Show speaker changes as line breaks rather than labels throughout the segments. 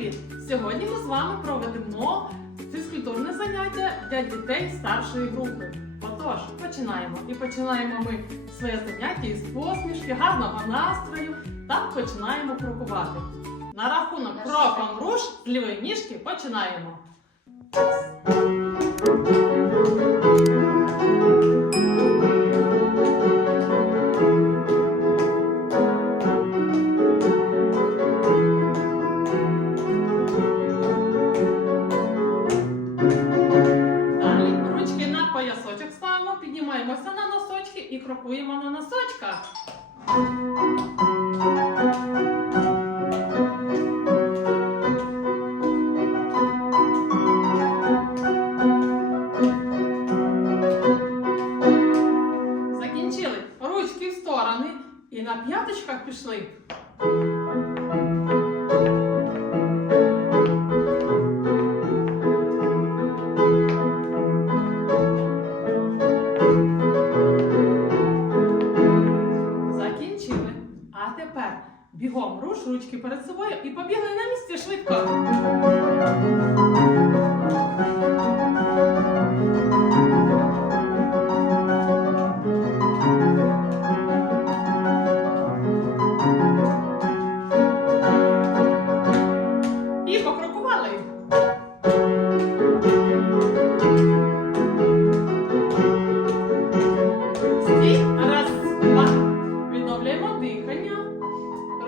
привіт! Сьогодні ми з вами проведемо фізкультурне заняття для дітей старшої групи. Отож, починаємо. І починаємо ми своє заняття із посмішки, гарного настрою та починаємо крокувати. На рахунок кроком руш з лівої ніжки починаємо. Пішли. Закінчили. А тепер бігом руш ручки перед собою і побігли на місці швидко. І покрокували. Раз, два. Відновлюємо дихання.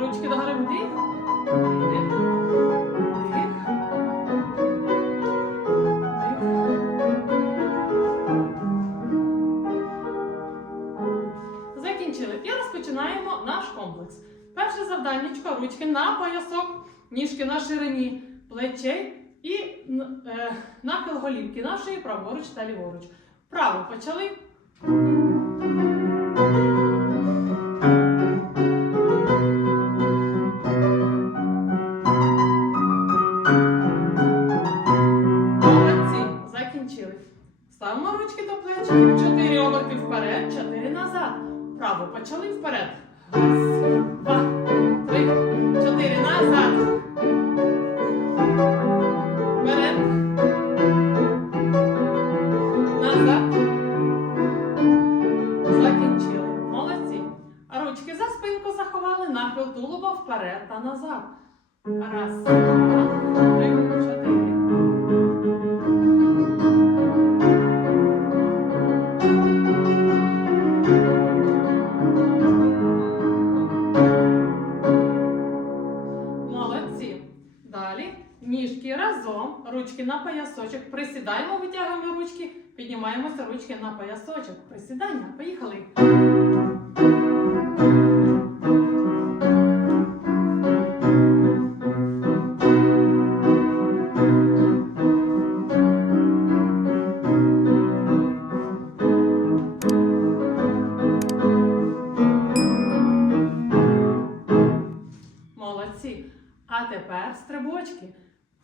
Ручки. Вдих. Вдих. Вдих. Закінчили. І розпочинаємо наш комплекс. Перше завданнячко ручки на поясок, ніжки на ширині плечей і е, нахил голівки нашої праворуч та ліворуч. Право почали. Закінчили. Ставимо ручки до плечиків. Чотири оберти вперед, чотири назад. Право почали вперед. Раз, поясочок. Присідаємо, витягуємо ручки, піднімаємося ручки на поясочок. Присідання. Поїхали.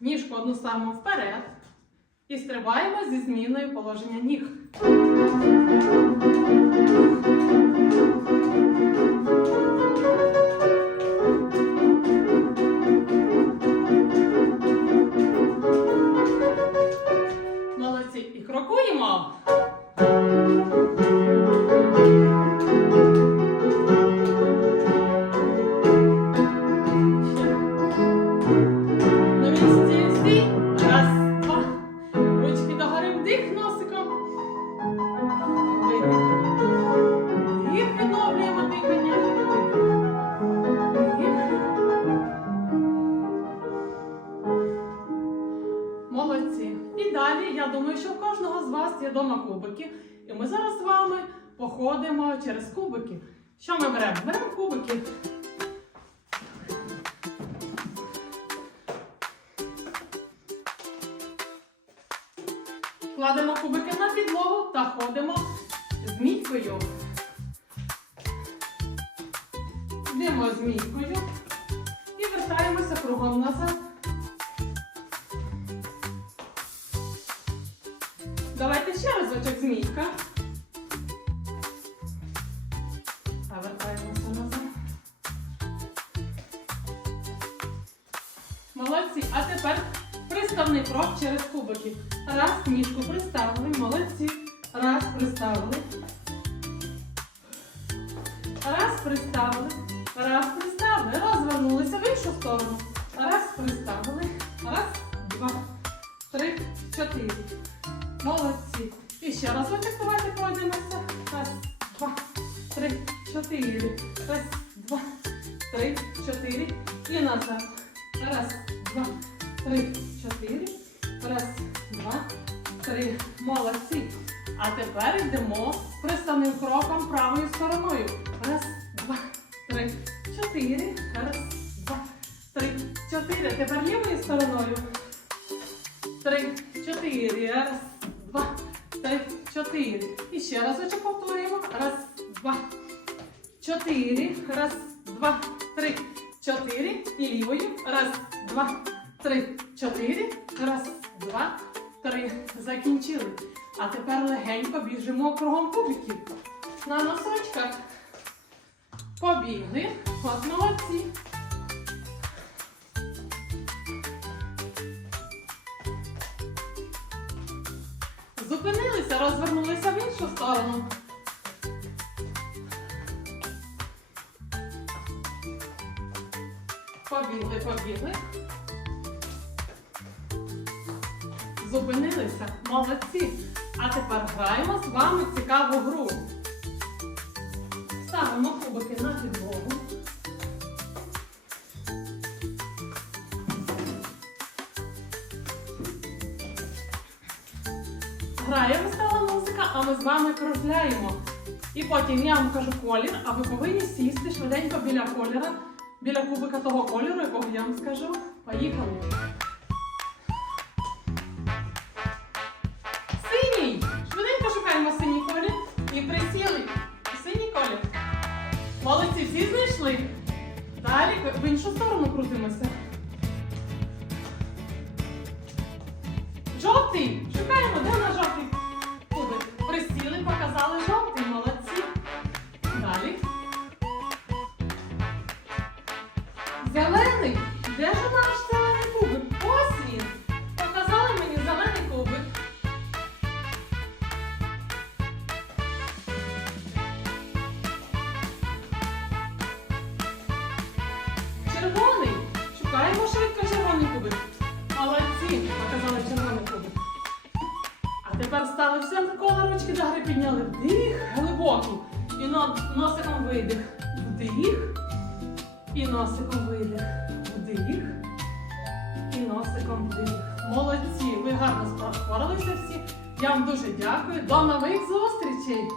Ніжку одну саму вперед і стрибаємо зі зміною положення ніг. Молодці. І крокуємо. Вдих носиком. Видих. Вдих, відновлюємо дихання. Молодці. І далі, я думаю, що у кожного з вас є вдома кубики. І ми зараз з вами походимо через кубики. Що ми беремо? Беремо кубики. Кубики на підлогу та ходимо з міткою. Йдемо з і вертаємося кругом назад. Давайте ще разочок змійка. А назад. Молодці. А тепер приставний крок через кубики. Раз, ніжку приставили, молодці. Раз, приставили. Раз, приставили. Раз, приставили. Розвернулися в іншу сторону. Раз, приставили. Раз, два, три, чотири. Молодці. І ще разочок давайте пройдемося. Раз, два, три, чотири. Раз, два, три, чотири. І назад. Раз, два, три, чотири. Раз, два, три. Молодці. А тепер йдемо приставним кроком правою стороною. Раз, два, три, чотири. Раз, два, три, чотири. Тепер лівою стороною. Три, чотири. Раз, два, три, чотири. І ще разочок повторюємо. Раз, два, чотири. Раз, два, три, чотири. І лівою. Раз, два, три, чотири. Раз, два, три. Закінчили. А тепер легенько біжимо кругом кубиків. На носочках. Побігли. От молодці. Зупинилися, розвернулися в іншу сторону. Побігли, побігли. Зупинилися. Молодці. А тепер граємо з вами цікаву гру. Ставимо кубики на підлогу. Грає весела музика, а ми з вами кружляємо. І потім я вам кажу колір, а ви повинні сісти швиденько біля кольора, біля кубика того кольору, якого я вам скажу. Поїхали. Всі знайшли. Далі в іншу сторону крутимося. Жовтий! Шукаємо, де на жовтий кубик. Присіли, показали жовтий, молодці. Далі. Зелений. Де ж наш Червоний. Шукаємо швидко червоний кубик. Молодці, показали червоний кубик. А тепер стали все навколо ручки до гри підняли. Вдих глибокий. І носиком видих. Вдих. І носиком видих. Вдих. І носиком вдих. Молодці, ви гарно споралися всі. Я вам дуже дякую. До нових зустрічей!